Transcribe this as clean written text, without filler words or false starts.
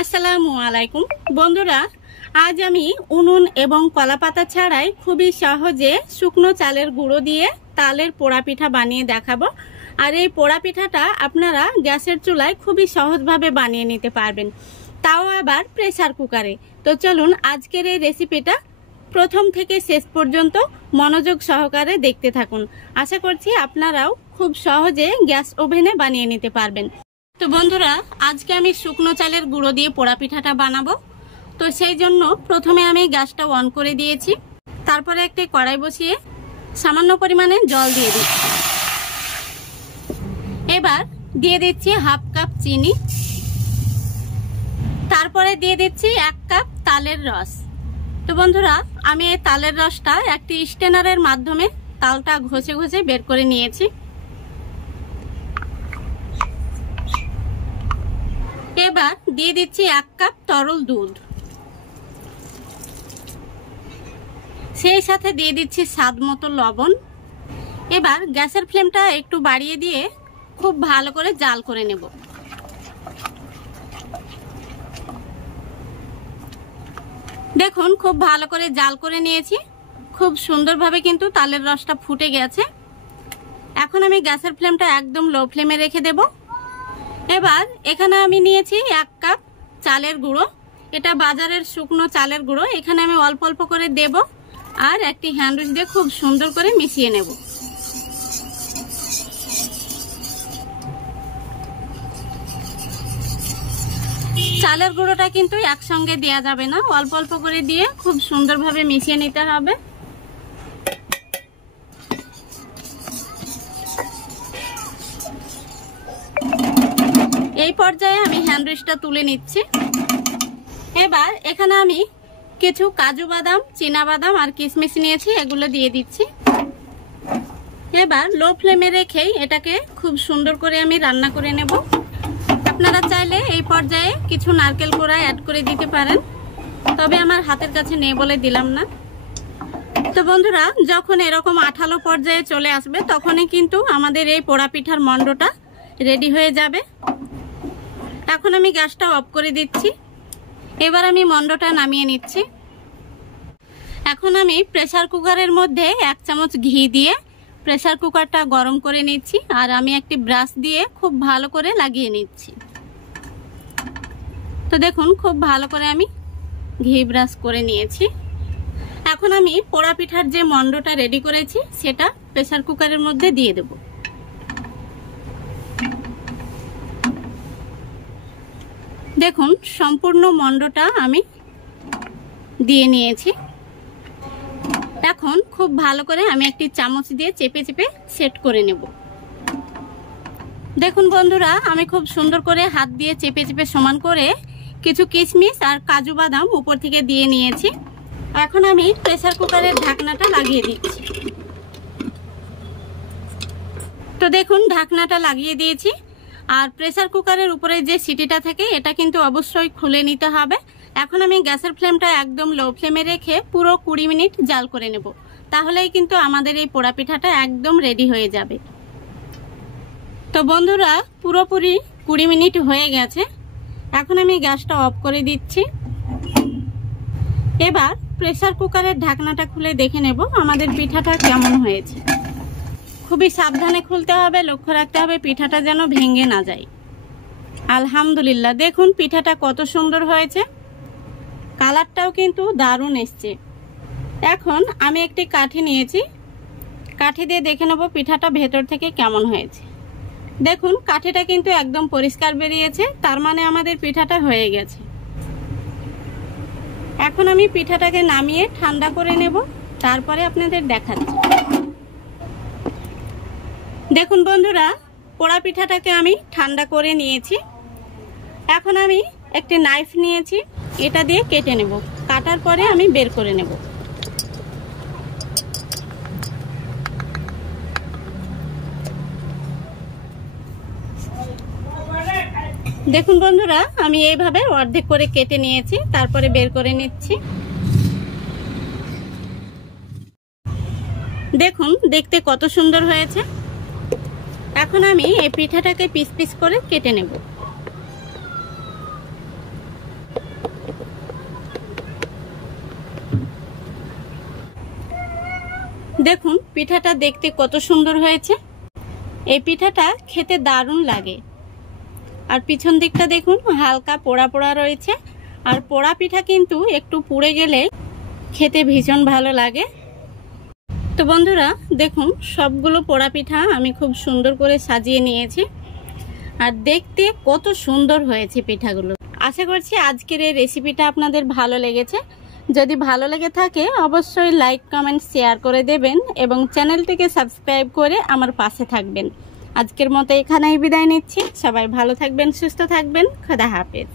আসসালামু আলাইকুম বন্ধুরা, আজ আমি উনুন এবং কলাপাতা ছাড়াই খুবই সহজে শুকনো চালের গুঁড়ো দিয়ে তালের পোড়া পিঠা বানিয়ে দেখাবো। আর এই পোড়া পিঠাটা আপনারা গ্যাসের চুলায় খুবই সহজভাবে বানিয়ে নিতে পারবেন, তাও আবার প্রেসার কুকারে। তো চলুন আজকের এই রেসিপিটা প্রথম থেকে শেষ পর্যন্ত মনোযোগ সহকারে দেখতে থাকুন। আশা করছি আপনারাও খুব সহজে গ্যাস ওভেনে বানিয়ে নিতে পারবেন। তো বন্ধুরা, আজকে আমি শুকনো চালের গুঁড়ো দিয়ে পোড়া পিঠাটা বানাবো। তো সেই জন্য প্রথমে আমি গ্যাসটা অন করে দিয়েছি, তারপরে একটি কড়াই বসিয়ে সামান্য পরিমাণে জল দিয়ে দিচ্ছি। এবার দিয়ে দিচ্ছি হাফ কাপ চিনি, তারপরে দিয়ে দিচ্ছি 1 কাপ তালের রস। তো বন্ধুরা, আমি এই তালের রসটা একটি স্ট্রেনারের মাধ্যমে তালটা ঘষে ঘষে বের করে নিয়েছি। এবার দিয়ে দিচ্ছি 1 কাপ তরল দুধ, সেই সাথে দিয়ে দিচ্ছি স্বাদ মতো লবণ। এবার গ্যাসের ফ্লেমটা একটু বাড়িয়ে দিয়ে খুব ভালো করে জাল করে নেব। দেখুন, খুব ভালো করে জাল করে নিয়েছি, খুব সুন্দরভাবে কিন্তু তালের রসটা ফুটে গেছে। এখন আমি গ্যাসের ফ্লেমটা একদম লো ফ্লেমে রেখে দেব। এবার এখানে আমি নিয়েছি 1 কাপ চালের গুঁড়ো, এটা বাজারের শুকনো চালের গুঁড়ো। এখানে আমি অল্প অল্প করে দেব আর একটি হ্যান্ড উইচ দিয়ে খুব সুন্দর করে মিশিয়ে নেব। চালের গুঁড়োটা কিন্তু একসঙ্গে দেওয়া যাবে না, অল্প অল্প করে দিয়ে খুব সুন্দরভাবে মিশিয়ে নিতে হবে। এই পর্যায়ে আমি হ্যান্ড উইচটা তুলে নিচ্ছি। এবার এখানে আমি কিছু কাজু বাদাম, চীনা বাদাম আর কিশমিশ নিয়েছি, এগুলো দিয়ে দিচ্ছি। এবার লো ফ্লেমে রেখেই এটাকে খুব সুন্দর করে আমি রান্না করে নেব। আপনারা চাইলে এই পর্যায়ে কিছু নারকেল কোড়া অ্যাড করে দিতে পারেন, তবে আমার হাতের কাছে নেই বলে দিলাম না। তো বন্ধুরা, যখন এরকম আঠালো পর্যায়ে চলে আসবে তখনই কিন্তু আমাদের এই পোড়া পিঠার মণ্ডটা রেডি হয়ে যাবে। এখন আমি গ্যাসটা অফ করে দিচ্ছি। এবার আমি মণ্ডটা নামিয়ে নিচ্ছি। এখন আমি প্রেসার কুকারের মধ্যে 1 চামচ ঘি দিয়ে প্রেসার কুকারটা গরম করে নিচ্ছি, আর আমি একটি ব্রাশ দিয়ে খুব ভালো করে লাগিয়ে নিচ্ছি। তো দেখুন, খুব ভালো করে আমি ঘি ব্রাশ করে নিয়েছি। এখন আমি পোড়া পিঠার যে মণ্ডটা রেডি করেছি সেটা প্রেসার কুকারের মধ্যে দিয়ে দেব। দেখুন, সম্পূর্ণ মণ্ডটা আমি দিয়ে নিয়েছি। এখন খুব ভালো করে আমি একটি চামচ দিয়ে চেপে চেপে সেট করে নেব। দেখুন বন্ধুরা, আমি খুব সুন্দর করে হাত দিয়ে চেপে চেপে সমান করে কিছু কিশমিশ আর কাজু বাদাম উপর থেকে দিয়ে নিয়েছি। এখন আমি প্রেসার কুকারের ঢাকনাটা লাগিয়ে দিচ্ছি। তো দেখুন, ঢাকনাটা লাগিয়ে দিয়েছি। আর প্রেসার কুকারের উপরে যে সিটিটা থাকে এটা কিন্তু অবশ্যই খুলে নিতে হবে। এখন আমি গ্যাসের ফ্লেমটা একদম লো ফ্লেমে রেখে পুরো 20 মিনিট জাল করে নেব, তাহলেই কিন্তু আমাদের এই পোড়া পিঠাটা একদম রেডি হয়ে যাবে। তো বন্ধুরা, পুরোপুরি 20 মিনিট হয়ে গেছে। এখন আমি গ্যাসটা অফ করে দিচ্ছি। এবার প্রেসার কুকারের ঢাকনাটা খুলে দেখে নেব আমাদের পিঠাটা কেমন হয়েছে। খুবই সাবধানে খুলতে হবে, লক্ষ্য রাখতে হবে পিঠাটা যেন ভেঙে না যায়। আলহামদুলিল্লাহ, দেখুন পিঠাটা কত সুন্দর হয়েছে, কালারটাও কিন্তু দারুণ এসছে। এখন আমি একটি কাঠি নিয়েছি, কাঠি দিয়ে দেখে নেব পিঠাটা ভেতর থেকে কেমন হয়েছে। দেখুন, কাঠিটা কিন্তু একদম পরিষ্কার বেরিয়েছে, তার মানে আমাদের পিঠাটা হয়ে গেছে। এখন আমি পিঠাটাকে নামিয়ে ঠান্ডা করে নেব, তারপরে আপনাদের দেখাচ্ছি। দেখুন বন্ধুরা, পোড়া পিঠাটাকে আমি ঠান্ডা করে নিয়েছি। এখন আমি একটি নাইফ নিয়েছি, এটা দিয়ে কেটে নেব, কাটার পরে আমি বের করে নেব। দেখুন বন্ধুরা, আমি এইভাবে অর্ধেক করে কেটে নিয়েছি, তারপরে বের করে নিচ্ছি। দেখুন, দেখতে কত সুন্দর হয়েছে। এখন আমি এই পিঠাটাকে পিস পিস করে কেটে নেব। দেখুন পিঠাটা দেখতে কত সুন্দর হয়েছে। এই পিঠাটা খেতে দারুণ লাগে। আর পিছন দিকটা দেখুন হালকা পোড়া পোড়া রয়েছে। আর পোড়া পিঠা কিন্তু একটু পুড়ে গেলে খেতে ভীষণ ভালো লাগে। তো বন্ধুরা দেখুন সবগুলো পোড়া পিঠা আমি খুব সুন্দর করে সাজিয়ে নিয়েছি। আর দেখতে কত সুন্দর হয়েছে পিঠাগুলো। আশা করছি আজকের এই রেসিপিটা আপনাদের ভালো লেগেছে। যদি ভালো লেগে থাকে অবশ্যই লাইক কমেন্ট শেয়ার করে দেবেন এবং চ্যানেলটিকে সাবস্ক্রাইব করে আমার পাশে থাকবেন। আজকের মতো এখানেই বিদায় নিচ্ছি। সবাই ভালো থাকবেন, সুস্থ থাকবেন। খোদা হাফেজ।